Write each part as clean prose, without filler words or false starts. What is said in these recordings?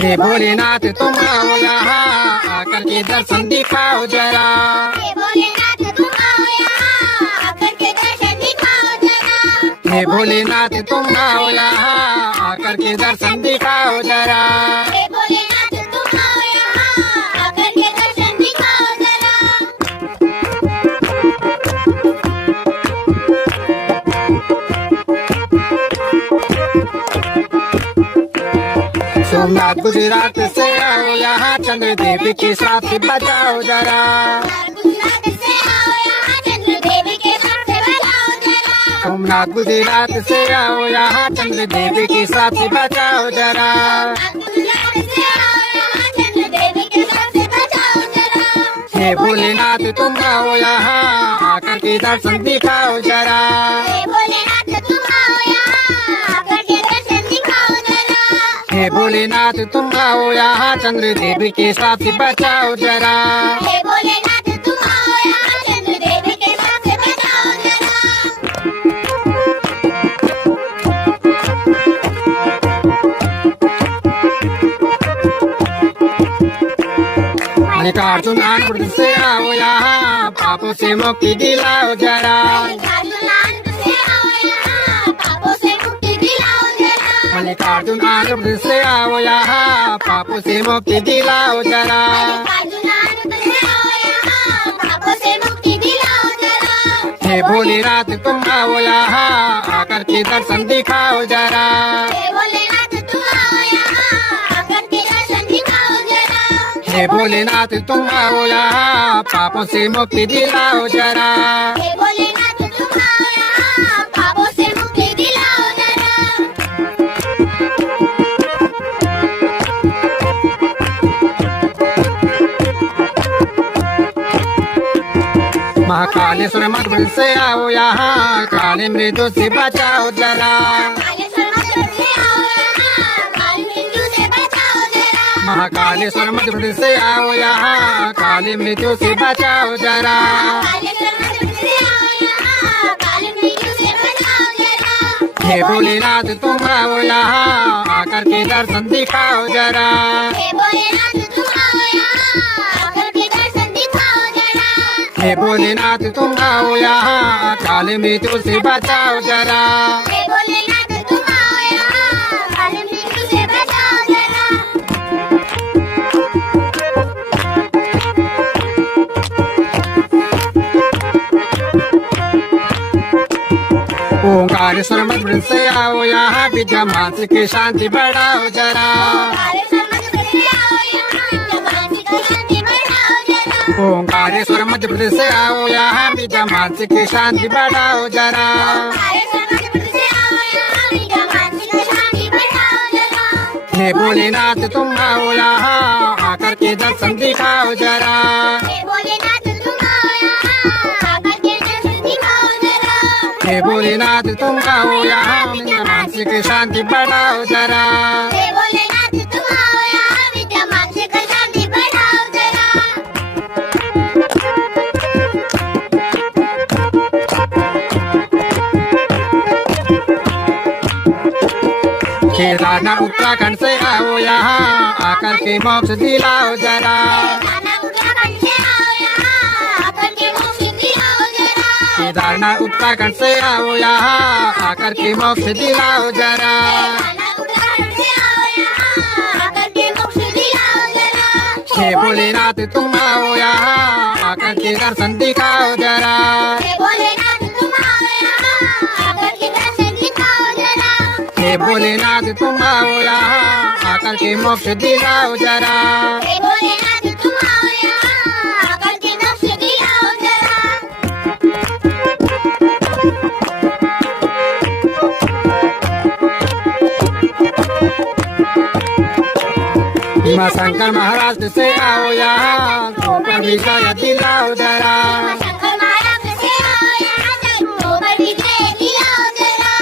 हे भोलेनाथ तुम आओ यहाँ आकर के दर्शन दिखाओ जरा। हे भोलेनाथ तुम आओ यहाँ आकर के दर्शन दिखाओ जरा। हे भोलेनाथ तुम आओ यहाँ आकर के दर्शन दिखाओ जरा। हे भोलेनाथ तुम आओ यहाँ आकर के दर्शन दिखाओ जरा। सोमनाथ गुजरात से आओ यहाँ चंद्र देवी के साथ बजाओ जरा। गुजरात से आओ यहाँ चंद्र देवी के साथ बजाओ जरा। सोमनाथ गुजरात से आओ यहाँ चंद्र देवी के साथ बजाओ जरा। गुजरात से आओ यहाँ चंद्र देवी के साथ बजाओ जरा। हे भोलेनाथ तुम आओ यहाँ आकर के दर्शन दिखाओ जरा। हे भोलेनाथ तुम आओ यहाँ आकर के दर्शन दिखाओ जरा। हे भोलेनाथ तुम आओ यहाँ चंद्र देवी के साथ बचाओ जरा। हे भोलेनाथ तुम आओ यहाँ चंद्र देवी के साथ बजाओ जरा। मल्लिकार्जुन आनंद से आओ यहाँ पापों से मुक्ति दिलाओ जरा। मल्लिकार्जुन आनंद से आओ यहाँ पापों से मुक्ति दिलाओ जरा। हे भोलेनाथ तुम आओ यहाँ आकर के दर्शन दिखाओ जरा। हे भोलेनाथ तुम आओ यहाँ आकर के दर्शन दिखाओ जरा। हे भोलेनाथ तुम आओ यहाँ पापों से मुक्ति दिलाओ जरा। हे भोलेनाथ तुम आओ यहाँ पापों से मुक्ति दिलाओ जरा। महाकालेश्वर मध्य से आओ यहाँ काले मृत्यु से बचाओ जरा। महाकालेश्वर मध्य प्रदेश से आओ यहाँ काली मृत्यु से बचाओ जरा। हे भोलेनाथ तुम आओ यहाँ आकर के दर्शन दिखाओ जरा। हे भोलेनाथ तुम आओ यहाँ आकर के दर्शन दिखाओ जरा। हे भोलेनाथ तुम आओ यहाँ काली मृत्यु से बचाओ जरा। हे भोलेनाथ तुम आओ यहाँ काली मृत्यु से बचाओ जरा। ओंकारेश्वर मध्य से आओ यहाँ विद्या मानसिक शांति बढ़ाओ जरा। ओंकारेश्वर मध्य प्रदेश से आओ यहाँ विद्या मानसिक शांति बढ़ाओ जरा। हे भोलेनाथ तुम आओ यहाँ आकर के दर्शन दिखाओ जरा। हे भोलेनाथ तुम आओ यहाँ आकर के दर्शन दिखाओ जरा। हे भोलेनाथ तुम आओ यहाँ विद्या मानसिक शांति बढ़ाओ जरा। हे भोलेनाथ तुम आओ यहाँ विद्या मानसिक शांति बढ़ाओ जरा। केदारनाथ उत्तराखंड से आओ यहाँ आकर के मोक्ष दिलाओ जरा। केदारनाथ उत्तराखंड से आओ यहाँ आकर के मोक्ष दिलाओ जरा। हे भोलेनाथ तुम आओ यहाँ आकर के दर्शन दिखाओ जरा। हे भोलेनाथ तुम आओ यहाँ आकर के दर्शन दिखाओ जरा। हे भोलेनाथ तुम आओ यहाँ आकर के मोक्ष दिलाओ जरा। हे भोलेनाथ तुम आओ यहाँ आकर के मोक्ष दिलाओ जरा। भीमा शंकर महाराज से आओ यहाँ ऊपर विजय दिलाओ जरा।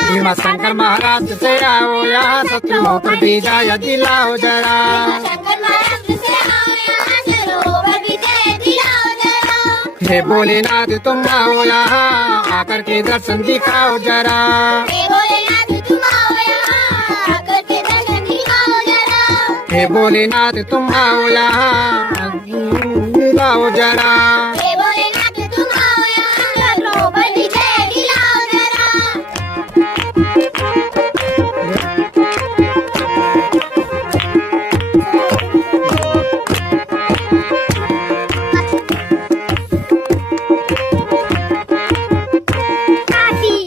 भीमा शंकर महाराज से आओ यहाँ शत्रुओं पर विजय दिलाओ जरा। हे भोलेनाथ तुम आओ यहाँ आकर के दर्शन दिखाओ जरा। हे भोलेनाथ तुम आओ यहाँ आकर के दर्शन दिखाओ जरा। हे भोलेनाथ तुम आओ यहाँ दिलाओ जरा। हे भोलेनाथ तुम आओ यहाँ द्रौपदी जय दिलाओ जरा।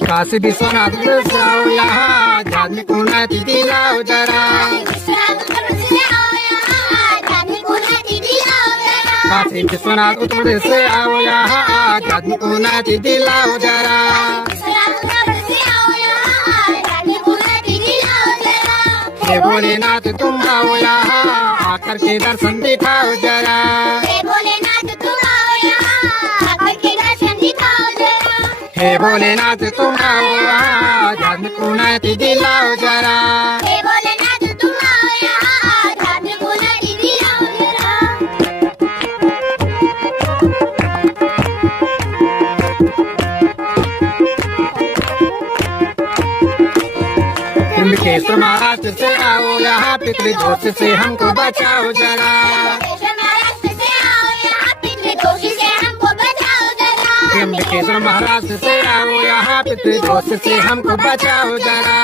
काशी विश्वनाथ आओ यहाँ आध्यात्मिक उन्नति दिलाओ जरा। काशी विश्वनाथ उत्तर प्रदेश से आओ यहाँ आध्यात्मिक उन्नति दिलाओ जरा। हे भोलेनाथ तुम आओ यहाँ आकर के दर्शन दिखाओ जरा। हे भोलेनाथ तुम आओ यहाँ आकर के दर्शन दिखाओ जरा। हे भोलेनाथ तुम आओ यहाँ आध्यात्मिक उन्नति दिलाओ जरा। हे भोलेनाथ तुम आओ यहाँ आध्यात्मिक उन्नति दिलाओ जरा। त्र्यंबकेश्वर महाराज से आओ यहाँ पितृदोष से हमको बचाओ जरा। त्र्यंबकेश्वर महाराज से आओ यहाँ पितृदोष से हमको बचाओ जरा।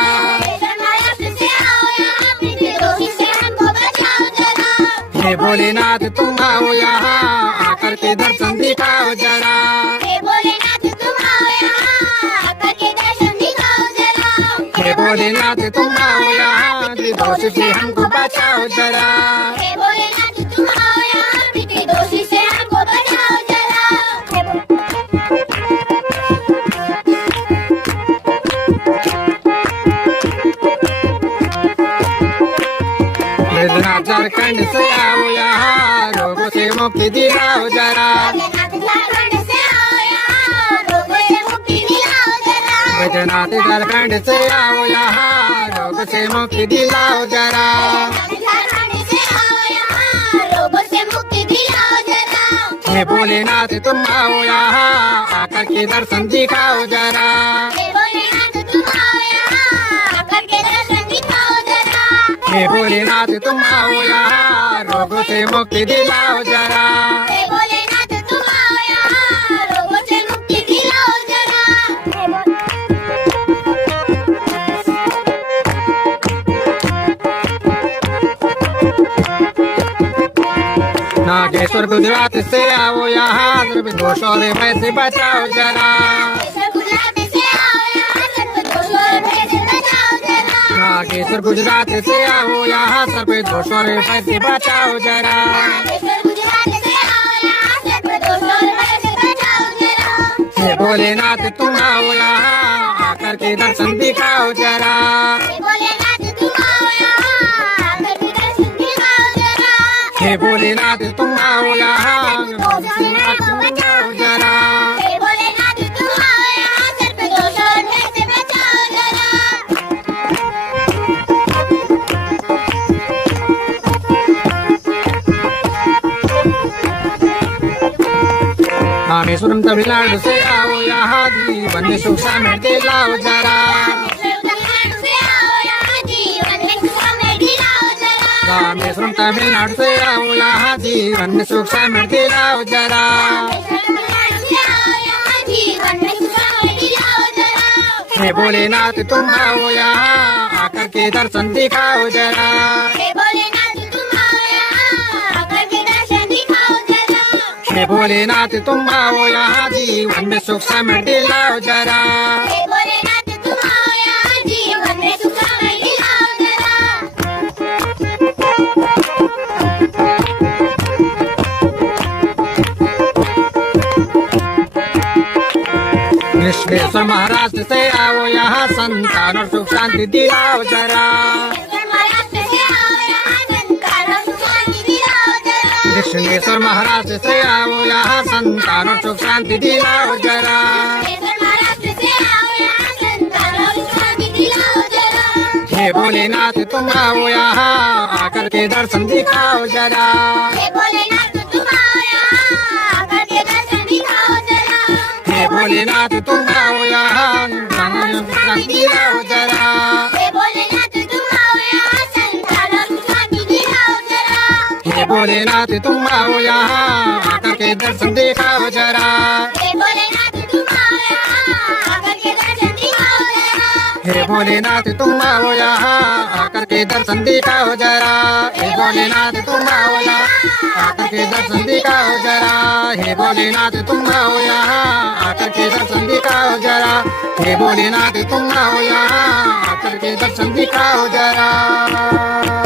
हे भोलेनाथ तुम आओ यहाँ आकर के दर्शन दिखाओ जरा। हे भोलेनाथ तुम आओ यहाँ आकर के दर्शन दिखाओ जरा। हे भोलेनाथ तुम आओ यहाँ त्रिदोष से हमको बचाओ जरा। हे भोलेनाथ तुम आओ यहाँ पितृदोष से हमको बचाओ जरा। वेदनाथ झारखंड से आओ यहाँ रोगों से मुक्ति दिलाओ जरा। बैजनाथ झारखंड से आओ यहाँ रोग से मुक्ति दिलाओ जरा। हे भोलेनाथ तुम आओ यहाँ आकर के दर्शन दिखाओ जरा। हे भोलेनाथ तुम आओ यहाँ आकर के दर्शन दिखाओ जरा। हे भोलेनाथ तुम आओ यहाँ रोगों से मुक्ति दिलाओ जरा। हे भोलेनाथ तुम आओ यहाँ रोगों से मुक्ति दिलाओ जरा। नागेश्वर गुजरात से आओ यहाँ सर्वदोष और भय से बचाओ जरा। नागेश्वर गुजरात से आओ यहाँ सर्वदोष और भय से बचाओ जरा। हे भोलेनाथ तुम आओ यहाँ आकर के दर्शन दिखाओ जरा। हे भोलेनाथ तुम आओ यहाँ आकर के दर्शन दिखाओ जरा। हे भोलेनाथ तुम आओ यहाँ बचाओ जरा। हे भोलेनाथ तुम आओ यहाँ सर्वदोष और भय से बचाओ जरा। रामेश्वरम तमिलनाडु से आओ यहाँ जीवन में सुख शांति लाओ जरा। रामेश्वरम तमिलनाडु से आओ यहाँ जीवन में सुख शांति लाओ जरा। हे भोलेनाथ तुम आओ यहाँ आकर के दर्शन दिखाओ जरा। हे भोलेनाथ तुम आओ यहाँ आकर के दर्शन दिखाओ जरा। हे भोलेनाथ तुम आओ यहाँ जीवन में सुख समृद्धि लाओ जरा। हे भोलेनाथ तुम आओ यहाँ जीवन में सुख समृद्धि लाओ जरा। कृष्णेश्वर महाराष्ट्र से आओ यहाँ संतान और सुख शांति दिलाओ जरा। कृष्णेश्वर महाराष्ट्र से आओ यहाँ संतान और सुख शांति दिलाओ जरा। हे भोलेनाथ तुम आओ यहाँ आकर के दर्शन दिखाओ जरा। हे भोलेनाथ तुम आओ यहाँ आकर के दर्शन दिखाओ जरा। हे भोलेनाथ तुम आओ यहाँ दिलाओ जरा। हे भोलेनाथ तुम आओ यहाँ संतान और सुख शांति दिलाओ भोलेनाथ तुम आओ यहाँ आकर के दर्शन दिखाओ जरा। हे भोलेनाथ तुम आओ यहाँ आकर के दर्शन दिखाओ जरा। हे भोलेनाथ तुम आओ यहाँ आकर के दर्शन दिखाओ जरा। हे भोलेनाथ तुम आओ यहाँ आकर के दर्शन दिखाओ जरा। हे भोलेनाथ तुम आओ यहाँ आकर के दर्शन दिखाओ जरा। हे भोलेनाथ तुम आओ यहाँ आकर के दर्शन दिखाओ जरा।